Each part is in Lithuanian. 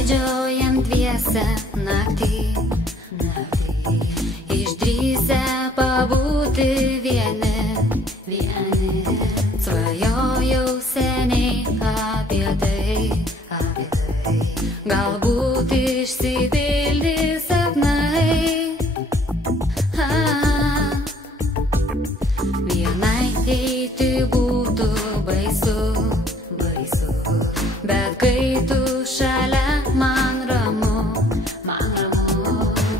Klaidžiojam dviese naktį, išdrįsę pabūti vieni, svajojau seniai apie tai, galbūt išsipildys sapnai. Vienai eiti būtų baisu, bet kai tu šalia man ramu,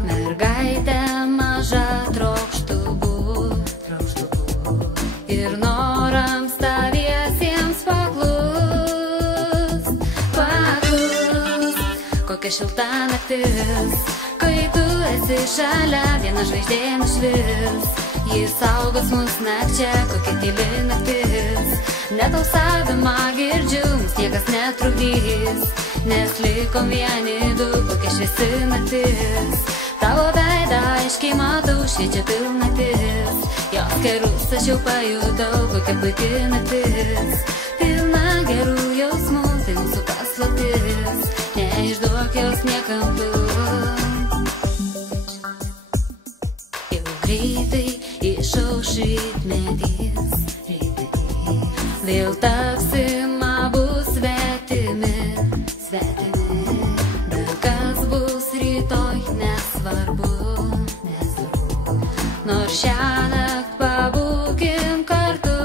mergaitė maža trokštų būt, ir norams taviesiems paklust. Kokia šilta naktis, kai tu esi šalia, viena žvaigždė nušvis. Jis saugos mus nakčia, kokia tyli naktis. Netausavimą girdžiu, mus niekas netrukdys, nes likom vieni du, kokia šviesi naktis. Tavo veidą aiškiai matau, šviečia pilnatis. Jos kerus aš jau pajutau, kokia puiki naktis. Pilna gerų jausmų, tai mūsų paslaptis, neišduok jos niekam tu. Jau greitai išauš rytmetys, vėl tapsim abu svetimi, bet kas bus rytoj nesvarbu, nors šiąnakt pabūkim kartu.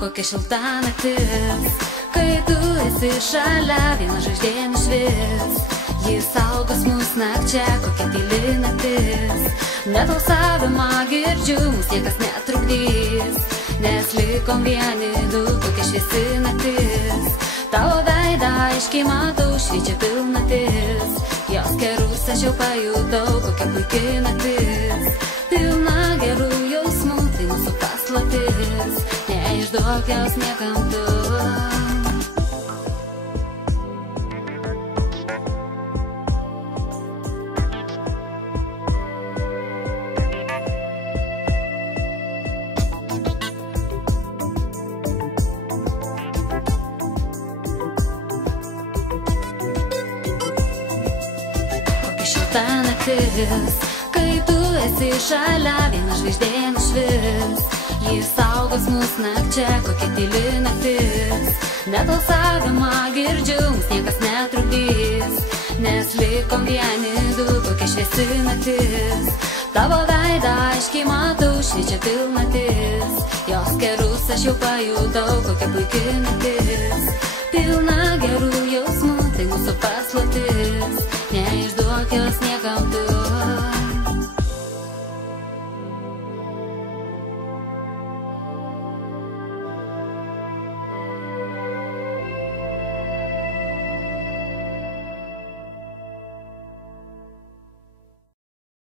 Kokia šilta naktis, kai tu esi šalia, viena žvaigždė nušvis. Jis saugos mus nakčia, kokia tyli naktis. Netausavimą girdžiu, mus niekas netrukdys, nes likom vieni du, kokia šviesi naktis. Tavo veidą aiškiai matau, šviečia pilnatis. Jos kerus aš jau pajutau, kokia puiki naktis. Pilna gerų jausmų, tai mūsų paslaptis, neišduok jos niekam tu. Šilta naktis, kai tu esi šalia, viena žvaigždė nušvis. Jis saugos mus nakčia, kokia tyli naktis. Netausavimą girdžiu, mus niekas netrukdys, nes likom vieni du, kokia šviesi naktis. Tavo veidą aiškiai matau, šviečia pilnatis. Jos kerus aš jau pajutau, kokia puiki naktis.